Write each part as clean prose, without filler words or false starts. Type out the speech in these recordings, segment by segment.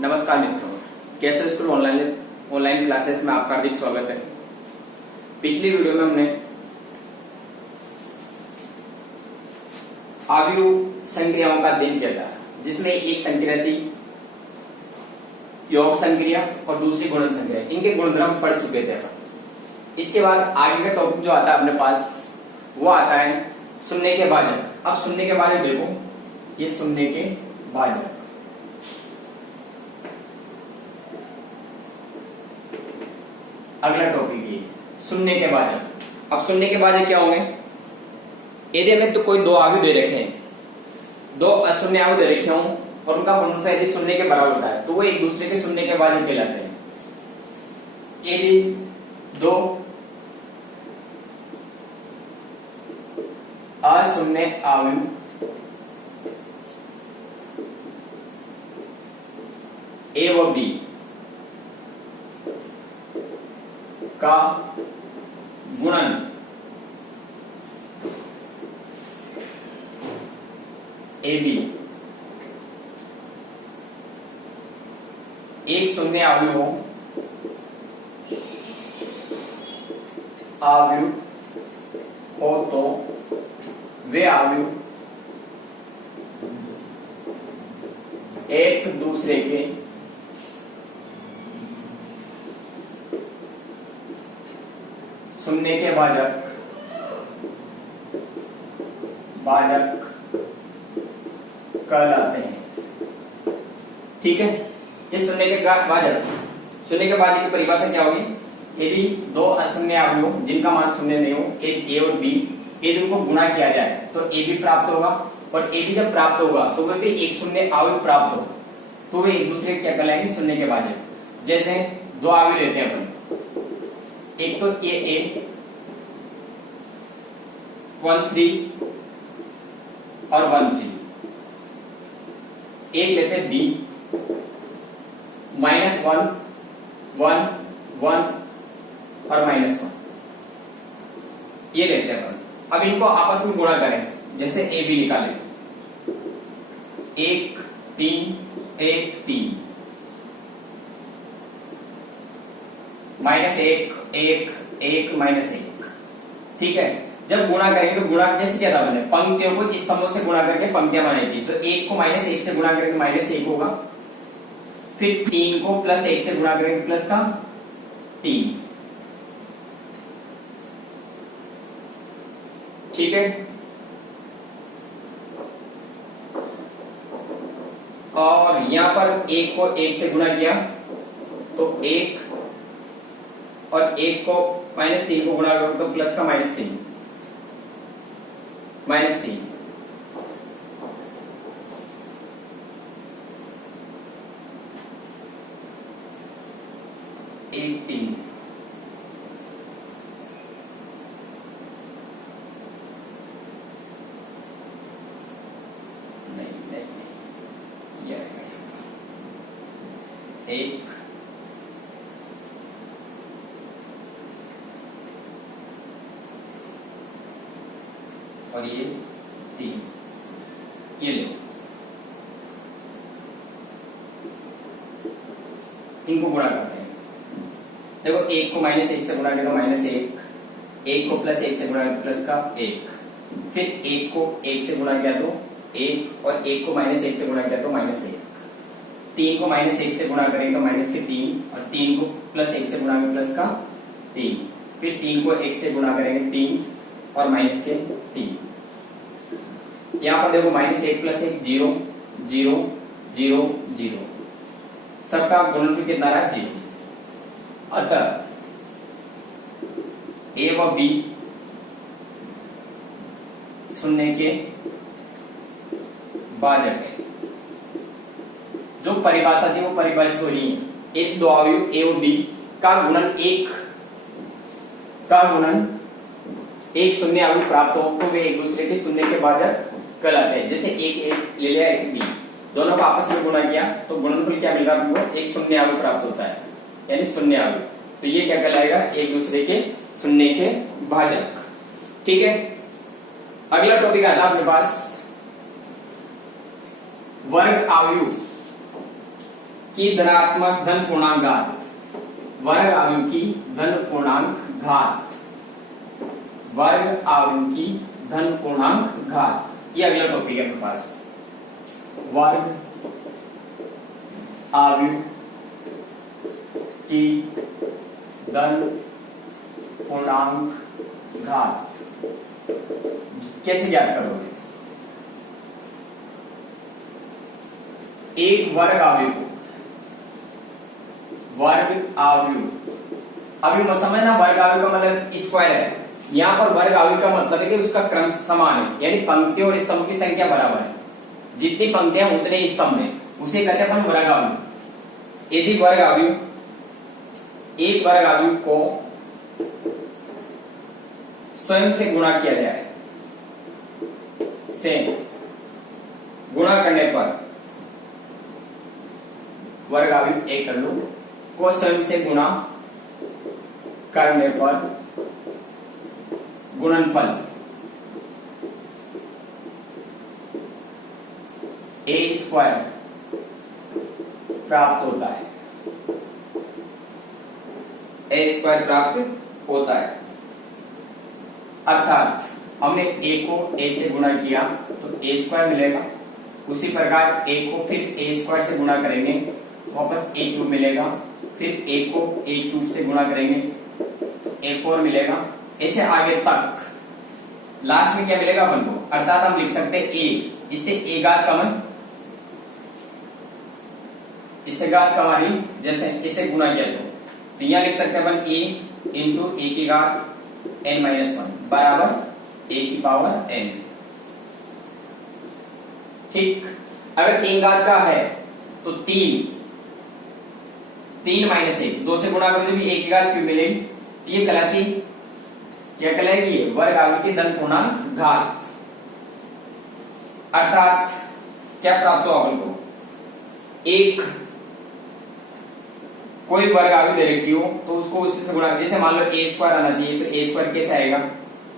नमस्कार मित्रों, कैसे स्कूल ऑनलाइन क्लासेस में आपका हार्दिक स्वागत है। पिछली वीडियो में हमने आव्यूह संक्रियाओं का अध्ययन किया था, जिसमें एक संक्रिया थी योग संक्रिया और दूसरी गुणन संक्रिया। इनके गुणधर्म पढ़ चुके थे अपन। इसके बाद आगे का टॉपिक जो आता है अपने पास वो आता है शून्य के भाजक। अब शून्य के भाजक देखो, ये शून्य के भाजक। अगला टॉपिक ये शून्य के भाजक। अब शून्य के भाजक क्या होंगे? यदि हमें तो कोई दो आव्यूह दे रखे हैं, दो अशून्य आव्यूह दे रखे हों और उनका गुणनफल यदि शून्य के बराबर होता है तो वो एक दूसरे के शून्य के भाजक कहलाते हैं। यदि दो अशून्य आव्यूह ए व बी का गुणन ए बी एक शून्य आव्यूह हो तो वे आव्यूह एक दूसरे के शून्य के भाजक कहलाते हैं। ठीक है, ये शून्य के भाजक की परिभाषा क्या होगी? यदि दो अशून्य आव्यूह जिनका मान शून्य नहीं हो, एक ए और बी, यदि उनको गुणा किया जाए तो ए बी प्राप्त होगा, और ए बी जब प्राप्त होगा तो वे भी एक शून्य आव्यूह प्राप्त होगा, तो वे एक दूसरे क्या कहलाएंगे? शून्य के भाजक। जैसे दो आव्यूह लेते हैं अपन, एक तो ए 1 3 और 1 3, एक लेते हैं बी -1 1 1 और -1, ये लेते हैं अपन। अब इनको आपस में गुणा करें, जैसे ए बी निकालें, 1 3 1 3 -1 1 1 -1। ठीक है, जब गुणा करेंगे तो गुणा कैसे किया था मैंने? पंक्तियों को स्तंभों से गुणा करके पंक्तियां बनाई थी। तो 1 को -1 से गुणा करेंगे -1 होगा, फिर 3 को +1 से गुणा करेंगे प्लस का 3। ठीक है, और यहां पर 1 को 1 से गुणा किया तो 1, और 1 को -3 को गुणा करो तो प्लस का -3 1 3 नहीं, ये आएगा 1 और ये 3, ये लो, इनको गुणा करते हैं। देखो 1 को -1 से गुणा किया तो -1, 1 को +1 से गुणा किया प्लस का 1, फिर 1 को 1 से गुणा किया तो 1, और 1 को -1 से गुणा किया तो -1, 3 को -1 से गुणा करेंगे तो -3, और 3 को +1 से गुणा करेंगे प्लस का 3, फिर 3 को 1 से गुणा करेंगे 3 और -3। यहां पर देखो -1 + 1 0 0 0 0, सबका गुणनफल कितना रहा? 0। अतः ए व बी शून्य के भाजक है। जो परिभाषा थी वो परिभाषित हो रही है। एक दो आव्यूह ए और बी का गुणन एक शून्य आव्यूह प्राप्त हो तो वे एक दूसरे के शून्य के भाजक कहलाते हैं। जैसे एक ले लिया, एक बी, दोनों का आपस में गुणा किया तो गुणनफल क्या मिल रहा है? एक शून्य आव्यूह प्राप्त होता है, यानी शून्य आव्यूह। तो ये क्या कहलाएगा? एक दूसरे के शून्य के भाजक। ठीक है, अगला टॉपिक आता है अपने पास वर्ग आव्यूह की धनात्मक धन पूर्णांक घात, वर्ग अवयव की धन पूर्णांक घात, वर्ग अवयव की धन पूर्णांक घात, ये अगला टॉपिक है अपने पास। वर्ग अवयव की धन पूर्णांक घात कैसे ज्ञात करोगे? एक वर्ग अवयव को, वर्ग अवयव, अभी समझना वर्ग अवयव का मतलब स्क्वायर है। यहां पर वर्ग अवयव का मतलब है कि उसका क्रम समान है, यानी पंक्तियों और स्तंभ की संख्या बराबर है। जितनी पंक्तियां उतने ही स्तंभ है, उसे कहते हैं अपन वर्ग अवयव। यदि वर्ग अवयव, एक वर्ग अवयव को स्वयं से गुणा किया जाए, से गुणा करने पर वर्ग अवयव एक कर लो, को स्वयं से गुणा करने पर गुणनफल ए स्क्वायर प्राप्त होता है, ए स्क्वायर प्राप्त होता है। अर्थात हमने ए को ए से गुणा किया तो ए स्क्वायर मिलेगा, उसी प्रकार ए को फिर ए स्क्वायर से गुणा करेंगे, वापस ए क्यूब मिलेगा, फिर ए को ए क्यूब से गुणा करेंगे, ए फोर मिलेगा, ऐसे आगे तक। लास्ट में क्या मिलेगा अपन को? अर्थात हम लिख सकते हैं ए, इससे ए घात कॉमन, इससे घात कमारी, जैसे इसे गुणा किया तो यहां लिख सकते हैं अपन ए इंटू ए की घात n-1 बराबर ए की पावर n। ठीक, अगर तीन घात का है तो तीन माइनस एक, दो से गुणा करोगे भी एक की घात क्यों मिलेगी? ये कहलाती, क्या कहलाएगी? वर्ग अवयव की धन पूर्णांक घात। अर्थात क्या प्राप्त हुआ अपन को? एक कोई वर्ग अवयव दे रखी हो तो उसको उससे गुणा, जैसे मान लो ए स्क्वायर आना चाहिए तो ए स्क्वायर कैसे आएगा?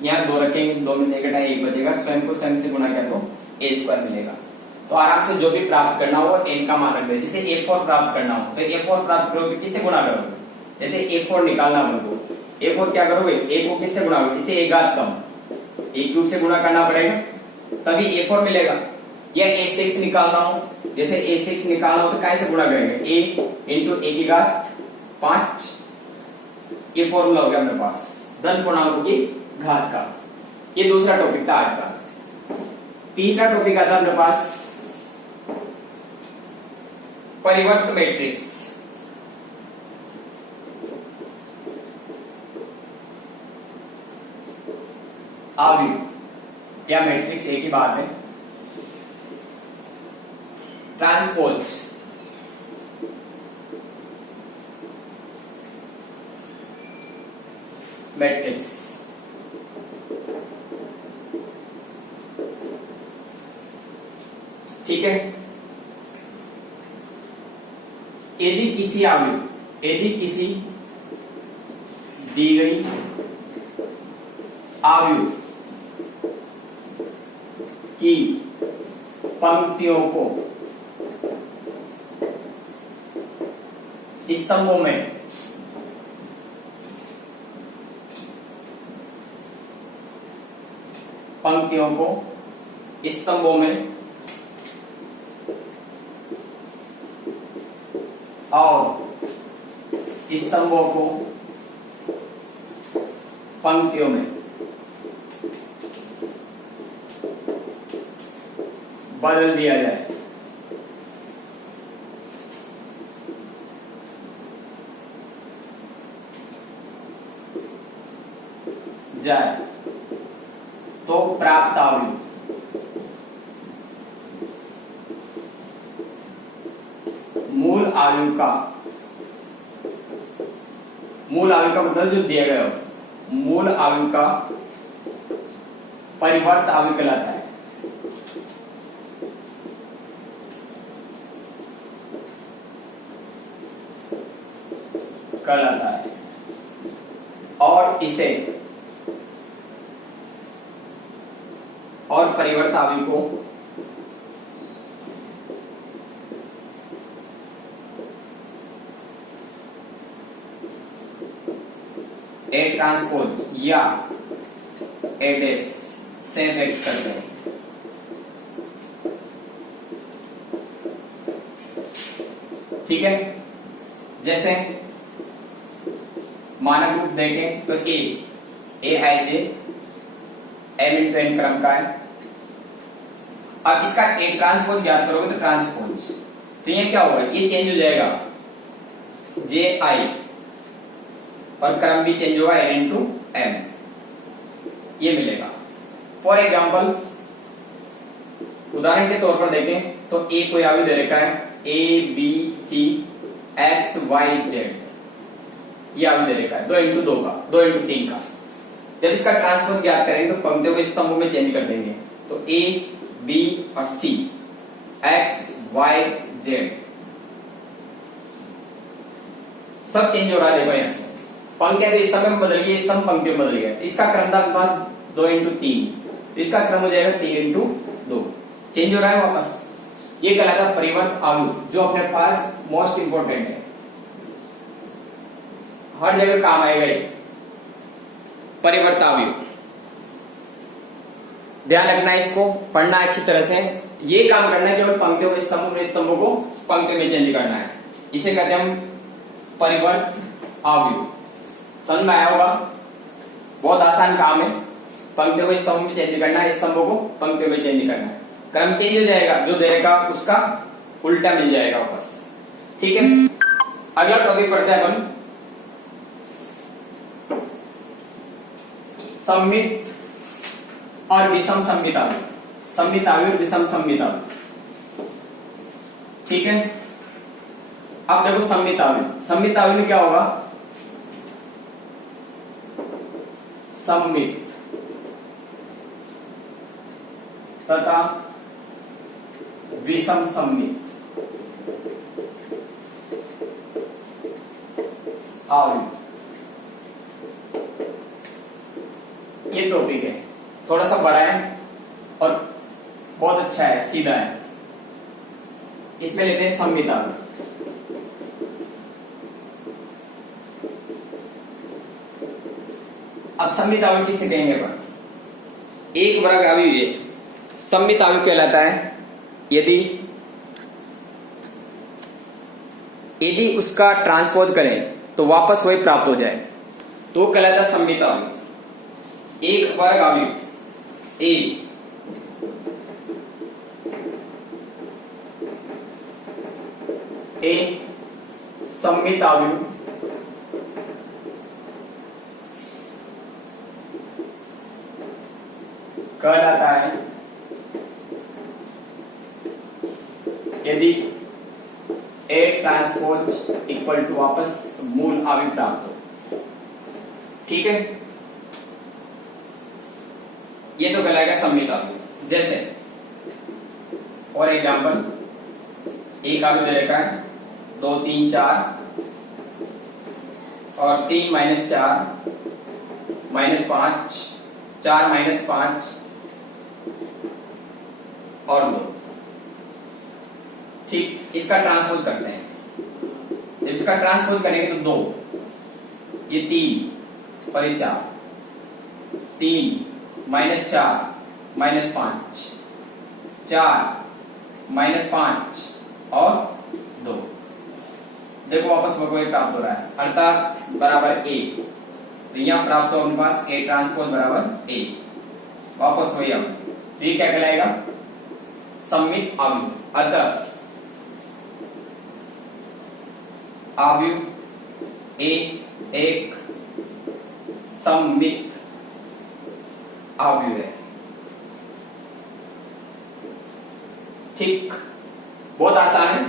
यहाँ दो रखेंगे, दो में से घटाए एक बचेगा, स्वयं को स्वयं से गुणा किया तो ए स्क्वायर मिलेगा। तो आराम से जो भी प्राप्त करना हो एन का मान रख दे। जैसे ए4 प्राप्त करना हो तो ए4 प्राप्त करोगे किससे गुणा करोगे? जैसे ए4 निकालना हमको, ए4 क्या करोगे? ए को किससे गुणा करोगे? इसे ए घात कम, ए क्यूब से गुणा करना पड़ेगा तभी ए4 मिलेगा। या ए6 निकालना हो, जैसे ए6 निकालना हो तो कैसे गुणा करेंगे? ए इंटू ए की घात 5, ये फॉर्मूला हो गया अपने पास धन पूर्णांकों की घात का। ये दूसरा टॉपिक था आज का। तीसरा टॉपिक आता है अपने पास परिवर्त मैट्रिक्स। अवयव या मैट्रिक्स एक ही बात है। ट्रांसपोज मैट्रिक्स, ठीक है। यदि किसी अवयव, यदि किसी दी गई अवयव की पंक्तियों को स्तंभों में और स्तंभों को पंक्तियों में बदल दिया जाए तो प्राप्त अवयव मूल अवयव का मतलब जो दिया गया हो, मूल अवयव का परिवर्त अवयव कहलाता है। और इसे और परिवर्त अवयव को ए ट्रांसपोज या ए डैश से व्यक्त करते हैं। ठीक है, जैसे मानक रूप देखें तो ए आई जे एम इंटू एन क्रम का है। अब इसका ए ट्रांसपोज ज्ञात करोगे तो ट्रांसपोज, तो ये क्या होगा, ये चेंज हो जाएगा जे आई और क्रम भी चेंज होगा एन इंटू एम, ये मिलेगा। फॉर एग्जाम्पल उदाहरण के तौर पर देखें तो ए को यहां भी दे रखा है A B C X Y Z, ये अभी दे रखा है 2 इंटू 2 का, 2 इंटू 3 का। जब इसका ट्रांसपोज ज्ञात करेंगे तो पंक्तियों को स्तंभों में चेंज कर देंगे, तो ए बी और सी एक्स वाई जेड सब चेंज हो रहा है। देखो यहां से पंक्तियां तो स्तंभ में बदल गई, स्तंभ पंक्तियों में बदल गया। इसका क्रम था पास 2 इंटू 3, तो इसका क्रम हो जाएगा 3 इंटू 2, चेंज हो रहा है वापस। ये कहलाता परिवर्त अवयव, जो अपने पास मोस्ट इंपोर्टेंट है, हर जगह काम आएगा ये परिवर्त अवयव। ध्यान रखना है, इसको पढ़ना अच्छी तरह से। ये काम करना है केवल पंक्तियों को स्तंभों को पंक्तियों में चेंज करना है, इसे कहते हैं हम परिवर्त अवयव। समझ में आया होगा, बहुत आसान काम है। पंक्तियों को स्तंभ में चेंज करना है, स्तंभों को पंक्तियों में चेंज करना है, क्रम चेंज हो जाएगा, जो दे रखा उसका उल्टा मिल जाएगा वापस। ठीक है, अगला टॉपिक पढ़ते हैं अपन सममित और विषम सममित अवयव, सममित अवयव विषम सममित अवयव। ठीक है, अब देखो सममित अवयव, सममित अवयव में क्या होगा, सममित तथा विषम सममित अवयव, ये टॉपिक है, थोड़ा सा बड़ा है और बहुत अच्छा है, सीधा है। इसमें लेते हैं सममित अवयव। अब सममित अवयव किसे कहेंगे अपन, एक वर्ग अवयव ये सममित अवयव कहलाता है यदि उसका ट्रांसपोज करें तो वापस वही प्राप्त हो जाए, तो कहलाता है सममित अवयव। एक वर्ग अवयव ए सममित अवयव कहलाता है यदि ए ट्रांसपोज इक्वल टू वापस मूल अवयव प्राप्त हो। ठीक है, ये तो कहलाएगा सममित अवयव। जैसे फॉर एग्जाम्पल एक अवयव दे रखा है 2 3 4 और 3 माइनस 4 माइनस 5 4 माइनस 5 और 2। ठीक, इसका ट्रांसपोज करते हैं। जब इसका ट्रांसपोज करेंगे तो 2, ये 3 और ये 4, 3 माइनस 4 माइनस 5 4 माइनस 5 और 2। देखो वापस वही प्राप्त हो रहा है, अर्थात बराबर ए। तो यहां प्राप्त हो अपने पास ए ट्रांसपोज बराबर ए, वापस वही अब। तो ये क्या कहलाएगा, सममित अवयव। अतः अवयव ए एक सममित अवयव है। ठीक, बहुत आसान है,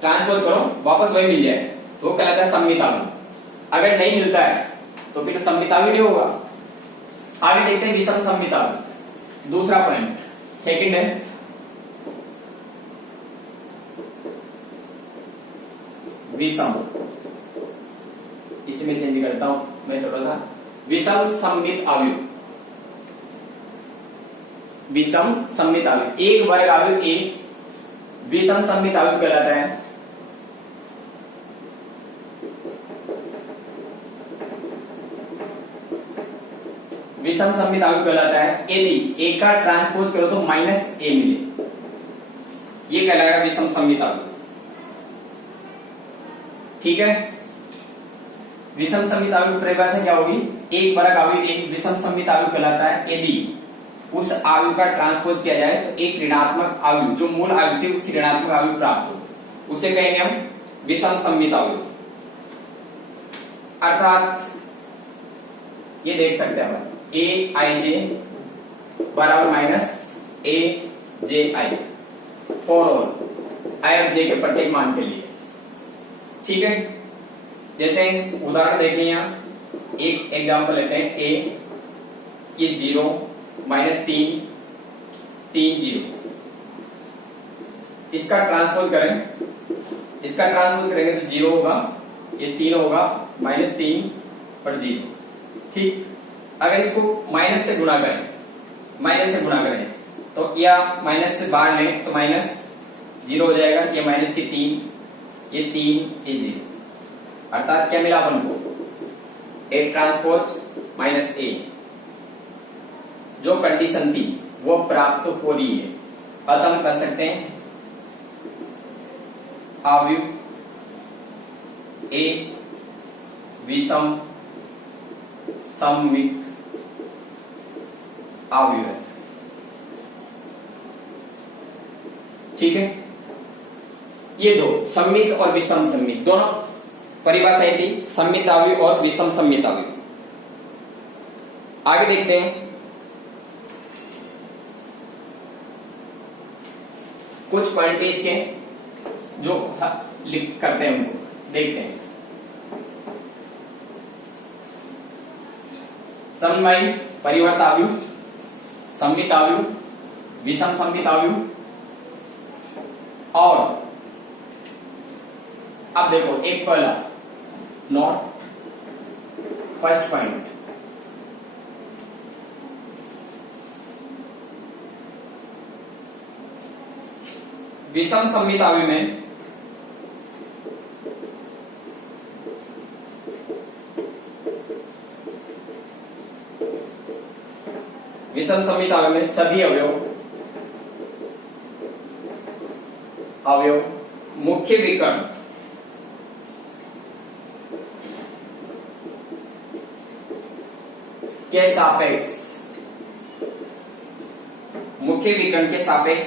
ट्रांसफर करो वापस वही मिल जाए तो कहलाता है सममित अवयव। अगर नहीं मिलता है तो फिर सममित अवयव नहीं होगा। आगे देखते हैं विषम सममित अवयव। दूसरा पॉइंट सेकंड है विषम, इसी में चेंज करता हूं मैं थोड़ा सा। विषम सममित अवयव, विषम सममित अवयव, एक वर्ग अवयव ए विषम सममित अवयव कहलाता है। विषम सममित अवयव कहलाता है यदि ए का ट्रांसपोज करो तो माइनस ए मिले, ये कहलाएगा विषम सममित अवयव। ठीक है, विषम सममित अवयव की परिभाषा क्या होगी? एक वर्ग अवयव एक विषम सममित अवयव कहलाता है यदि उस अवयव का ट्रांसपोज किया जाए तो एक ऋणात्मक अवयव जो मूल अवयव थी उसकी ऋणात्मक अवयव प्राप्त हो, उसे कहेंगे हम विषम सममित अवयव। अर्थात ये देख सकते हैं अपन ए आई जे बराबर minus A J I for all I और जे के प्रत्येक मान के लिए। ठीक है, जैसे उदाहरण देखें, यहां एक एग्जांपल लेते हैं ए, ये 0 माइनस 3 3 0, इसका ट्रांसपोज करें, इसका ट्रांसपोज करेंगे तो 0 होगा, ये 3 होगा, माइनस 3 और 0। ठीक, अगर इसको माइनस से गुणा करें, माइनस से गुणा करें तो या माइनस से बाहर लें तो माइनस 0 हो जाएगा, ये माइनस की 3, ये 3, ये 0। अर्थात क्या मिला अपन को? ए ट्रांसपोज माइनस ए, जो कंडीशन थी वो प्राप्त हो रही है। अतः हम कह सकते हैं अवयव ए विषम सममित अवयव है। ठीक है, ये दो सममित और विषम सममित दोनों परिभाषाएं थी, सममित अवयव और विषम सममित अवयव। आगे देखते हैं कुछ पॉइंट इसके जो लिख करते हैं उनको देखते हैं। समवायी परिवर्त अवयव, सममित अवयव, विषम सममित अवयव। और अब देखो एक पहला नोट, फर्स्ट पॉइंट, विषम सममित अवयव में विषम सममित अवयव में सभी अवयव मुख्य विकर्ण के सापेक्ष, मुख्य विकर्ण के सापेक्ष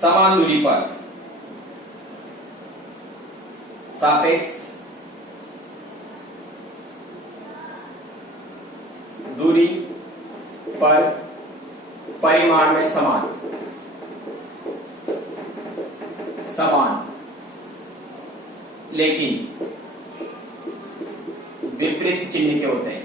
समान दूरी पर, सापेक्ष दूरी पर परिमाण में समान, लेकिन विपरीत चिन्ह के होते हैं,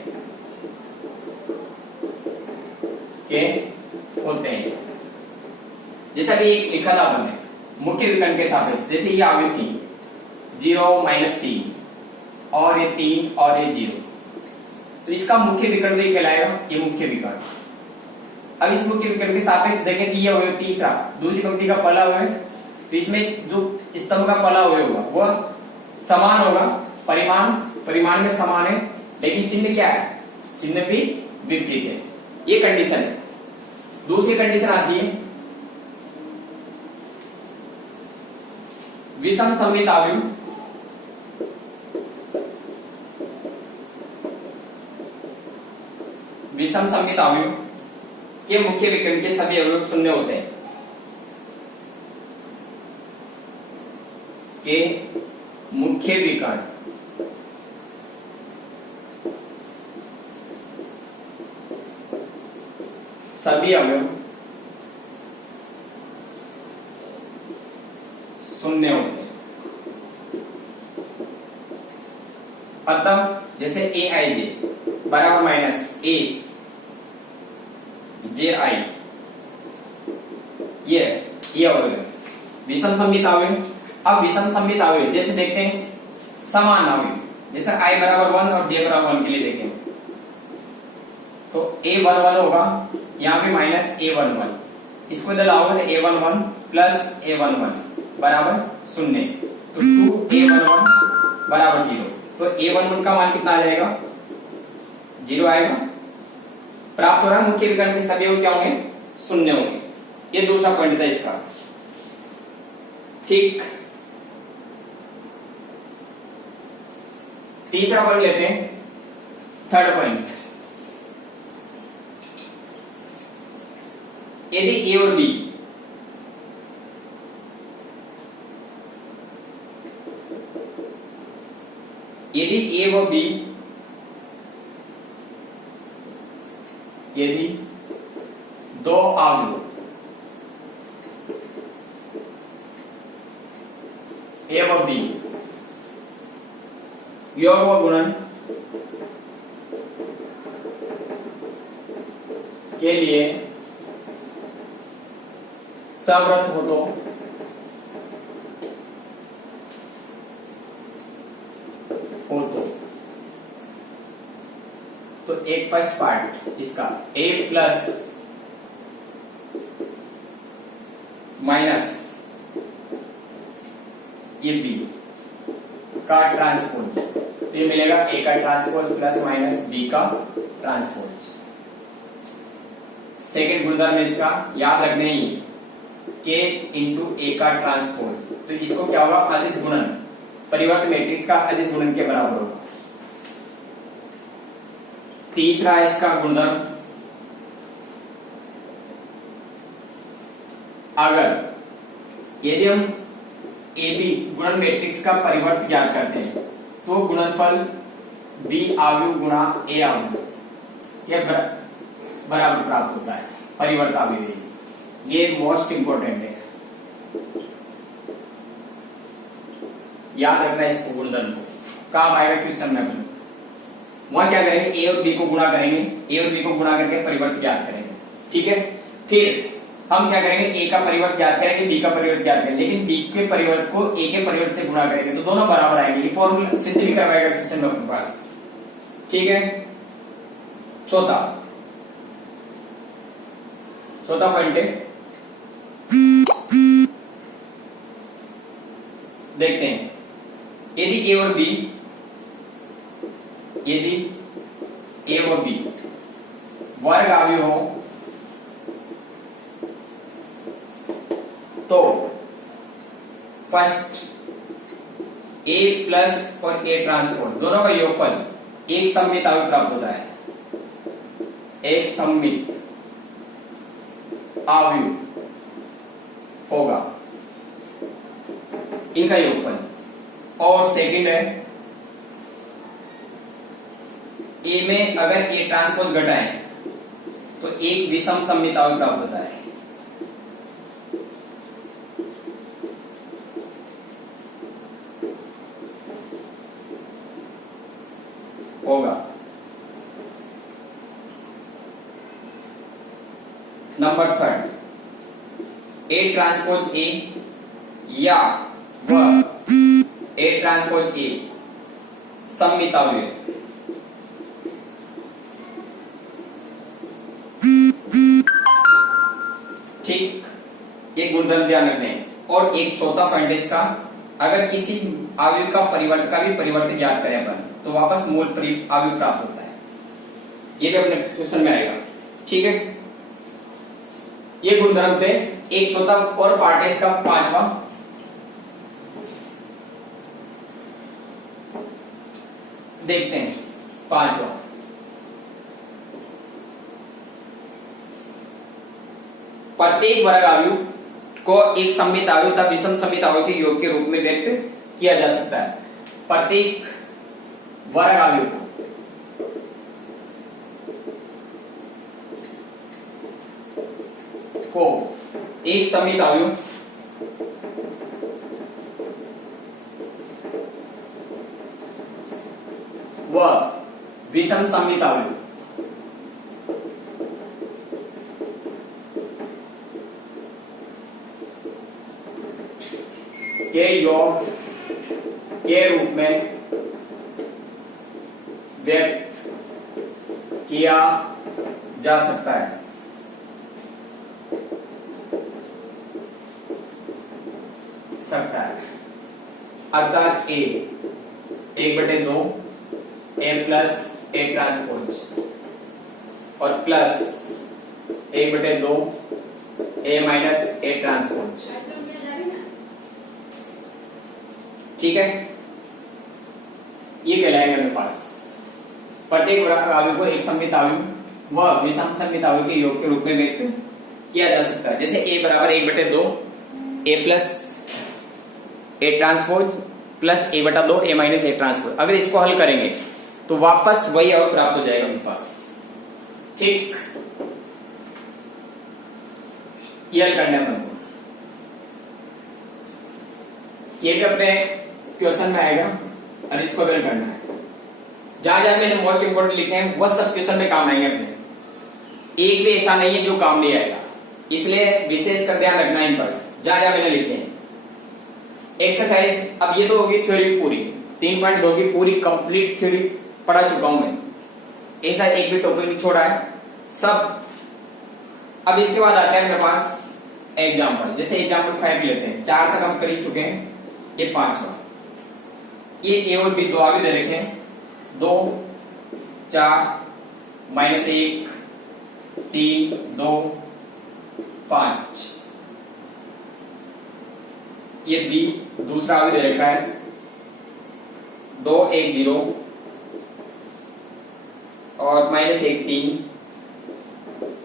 जैसा भी लिखा था हमने मुख्य विकर्ण के सापेक्ष। जैसे ये अवयव थी 0 माइनस 3 और ये 3 और ये 0, तो इसका मुख्य विकर्ण तो कहलाएगा ये मुख्य विकर्ण। अब इस मुख्य विकर्ण के सापेक्ष देखें कि ये अवयव तीसरा दूसरी पंक्ति का पहला अवयव है, तो इसमें जो स्तंभ का पहला अवयव होगा वह समान होगा, परिमाण में समान है, लेकिन चिन्ह क्या है? चिन्ह भी विपरीत है। ये कंडीशन है। दूसरी कंडीशन आती है विषम सममित अवयव, विषम सममित अवयव के मुख्य विकर्ण के सभी अवयव शून्य होते हैं, के मुख्य विकर्ण सभी अवयव शून्य होते हैं। अतः जैसे ए आई जे बराबर माइनस ए जे आई, ये अवयव विषम सममित अवयव। अब विषम सममित अवयव जैसे देखते हैं समान अवयव, जैसे आई बराबर 1 और जे बराबर 1 के लिए देखें तो a11 होगा, यहाँ पे माइनस a11, इसको इधर लाओगे तो a11 प्लस a11 बराबर 0, तो 2a11 बराबर 0, तो a11 का मान कितना आ जाएगा 0 आएगा। प्राप्त हो रहा है मुख्य विकर्ण के सभी क्या होंगे, शून्य होंगे। ये दूसरा पॉइंट था इसका। ठीक, तीसरा पॉइंट लेते हैं, थर्ड पॉइंट। यदि ए और बी यदि ए व बी यदि दो अवयव ए व बी योग व गुणन के लिए समर्थ हो तो एक फर्स्ट पार्ट इसका a प्लस माइनस ये b का ट्रांसपोज, तो ये मिलेगा a का ट्रांसपोज प्लस माइनस b का ट्रांसपोज। सेकेंड गुणधर्म है इसका, याद रखने ही, k इंटू a का ट्रांसपोज, तो इसको क्या होगा, अदिश गुणन, परिवर्त मैट्रिक्स का अदिश गुणन के बराबर होगा। तीसरा है इसका गुणधर्म, अगर यदि हम ए बी गुणन मैट्रिक्स का परिवर्त ज्ञात करते हैं तो गुणनफल बी अवयव गुणा ए अवयव ये बराबर प्राप्त होता है, परिवर्त अवयव। ये मोस्ट इंपोर्टेंट है, याद रखना है इसको, गुणधर्म को काम आएगा क्वेश्चन में। वहां क्या करेंगे, ए और बी को गुणा करेंगे, ए और बी को गुणा करके परिवर्त ज्ञात करेंगे, ठीक है। फिर हम क्या करेंगे, ए का परिवर्त ज्ञात करेंगे, बी का परिवर्त ज्ञात करेंगे, लेकिन बी के परिवर्त को ए के परिवर्त से गुणा करेंगे तो दोनों बराबर आएंगे। ये फॉर्मूला सिद्ध भी करवाएगा क्वेश्चन में अपने पास, ठीक है। चौथा पॉइंट है, देखते हैं, यदि ए और बी वर्ग अवयव हो तो फर्स्ट ए प्लस और ए ट्रांसपोज दोनों का योगफल एक सममित अवयव प्राप्त होता है, एक सममित अवयव होगा इनका योगफल। और सेकंड है, ए में अगर ए ट्रांसपोज घटाएं तो एक विषम सममित अवयव प्राप्त होता है। होगा। Number third, A transpose A या वह ए ट्रांसपोज ए सममित अवयव ठीक, ये गुणधर्म ध्यान रखने। और एक चौथा पॉइंट इसका, अगर किसी अवयव का परिवर्त का भी परिवर्त ज्ञात करें अपन तो वापस मूल अवयव प्राप्त होता है। ये भी अपने क्वेश्चन में आएगा, ठीक है। ये गुणधर्म थे। एक चौथा और पार्ट है इसका, पांचवा, देखते हैं। पांचवा, प्रत्येक वर्ग अवयव को एक सममित अवयव तथा विषम सममित अवयव के योग के रूप में व्यक्त किया जा सकता है। प्रत्येक वर्ग अवयव को एक सममित अवयव व विषम सममित अवयव के योग के रूप में व्यक्त किया जा सकता है। अर्थात ए 1/2 ए प्लस ए ट्रांसपोज और plus 1/2 A minus A transpose. ठीक है, ये कहलाएगा मेरे पास प्रत्येक अवयव को एक सममित अवयव व विषम सममित अवयव के योग के रूप में व्यक्त किया जा सकता है। जैसे a बराबर 1/2 a plus A transpose plus 1/2 A minus A transpose. अगर इसको हल करेंगे तो वापस वही अवयव प्राप्त हो जाएगा मेरे पास। ठीक, ये हल करना है हमको, ये भी अपने क्वेश्चन में आएगा और इसको हल करना है। जहां जहां मैंने मोस्ट इंपोर्टेंट लिखे हैं वह सब क्वेश्चन में काम आएंगे अपने, एक भी ऐसा नहीं है जो काम नहीं आएगा, इसलिए विशेष कर ध्यान रखना इन पर जहां जहां मैंने लिखे हैं। एक्सरसाइज, अब ये तो होगी थ्योरी पूरी, 3.2 की पूरी कंप्लीट थ्योरी पढ़ा चुका हूं मैं, ऐसा एक भी टॉपिक नहीं छोड़ा है सब। अब इसके बाद आता है मेरे पास एग्जाम्पल, जैसे एग्जाम्पल 5 लेते हैं, 4 तक हम कर ही चुके हैं, ये 5वां, ये ए और बी दो आगे दे रखे हैं, 2 4 -1 3 2 5, ये बी दूसरा आगे दे रखा है 2 1 0 और -1 3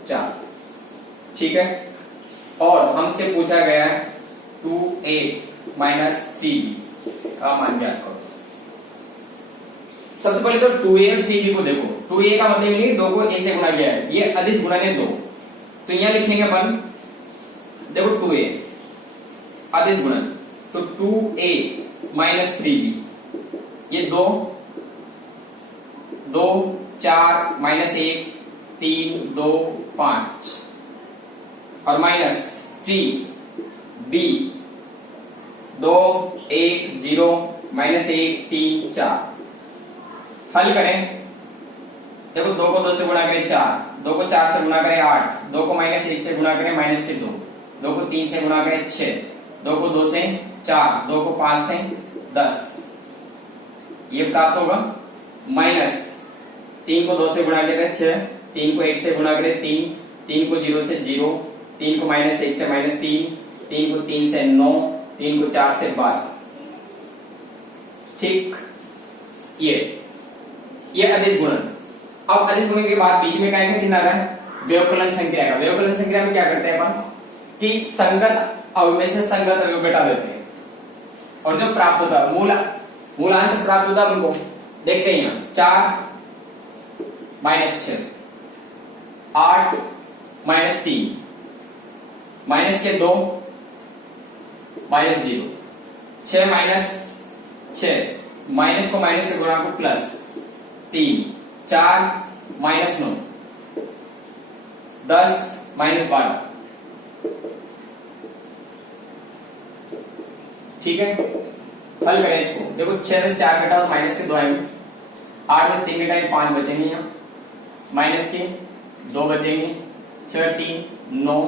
4। ठीक है, और हमसे पूछा गया है 2a माइनस 3b का मान ज्ञात करो। सबसे पहले तो 2a और 3b को देखो, 2a का मतलब नहीं 2 को a से गुणा किया है, ये अदिश गुणा है 2, तो यहां लिखेंगे अपन, देखो 2a अदिश गुणन, तो 2a माइनस 3b, ये 2 2 4 -1 3 2 5 और माइनस 3b 2 1 0 -1 3 4। हल करें, देखो 2 को 2 से गुणा करें 4, 2 को 4 से गुणा करें 8, 2 को -1 से गुणा करें -2, 2 को 3 से गुणा करें 6, 2 को 2 से 4, 2 को 5 से 10, ये प्राप्त होगा। माइनस 3 को 2 से गुणा करें 6, 3 को 1 से गुणा करें 3, 3 को 0 से 0, 3 को -1 से -3, 3 को 3 से 9, 3 को 4 से 12। ठीक, ये अदिश गुणन। अब अदिश गुणन के बाद बीच में क्या चिन्ह आ रहा है, व्यवकलन संक्रिया का। व्यवकलन संक्रिया में क्या करते हैं अपन कि संगत अवयव में से संगत अवयव घटा देते हैं, और जो प्राप्त होता है मूलांश प्राप्त होता है उनको देखते हैं। 4 -6 8 -3 माइनस के 2 -0 6 -6 माइनस को माइनस से गुणा को प्लस 3 4 -9 10 -12। ठीक है, हल करें इसको, देखो 6 में से 4 घटा तो माइनस के 2 आएंगे, 8 में से 3 घटाएंगे 5 बचेंगे, यहाँ माइनस के 2 बचेंगे, 6 3 9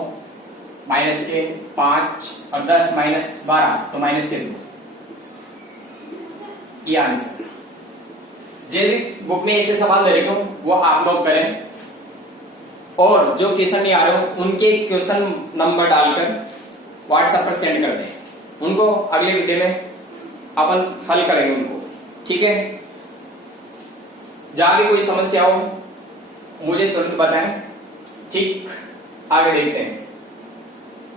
माइनस के 5 और 10 -12 तो माइनस के 2। ये आंसर। जिन बुक में ऐसे सवाल दे रखे हो वो आप लोग करें, और जो क्वेश्चन नहीं आ रहे हो उनके क्वेश्चन नंबर डालकर व्हाट्सएप पर सेंड कर दें, उनको अगले वीडियो में अपन हल करेंगे उनको। ठीक है, जहां भी कोई समस्या हो मुझे तुरंत बताएं। ठीक, आगे देखते हैं,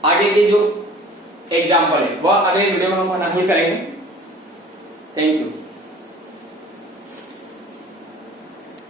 आगे के जो एग्जाम्पल है वह अगले वीडियो में हम हल करेंगे। Thank you.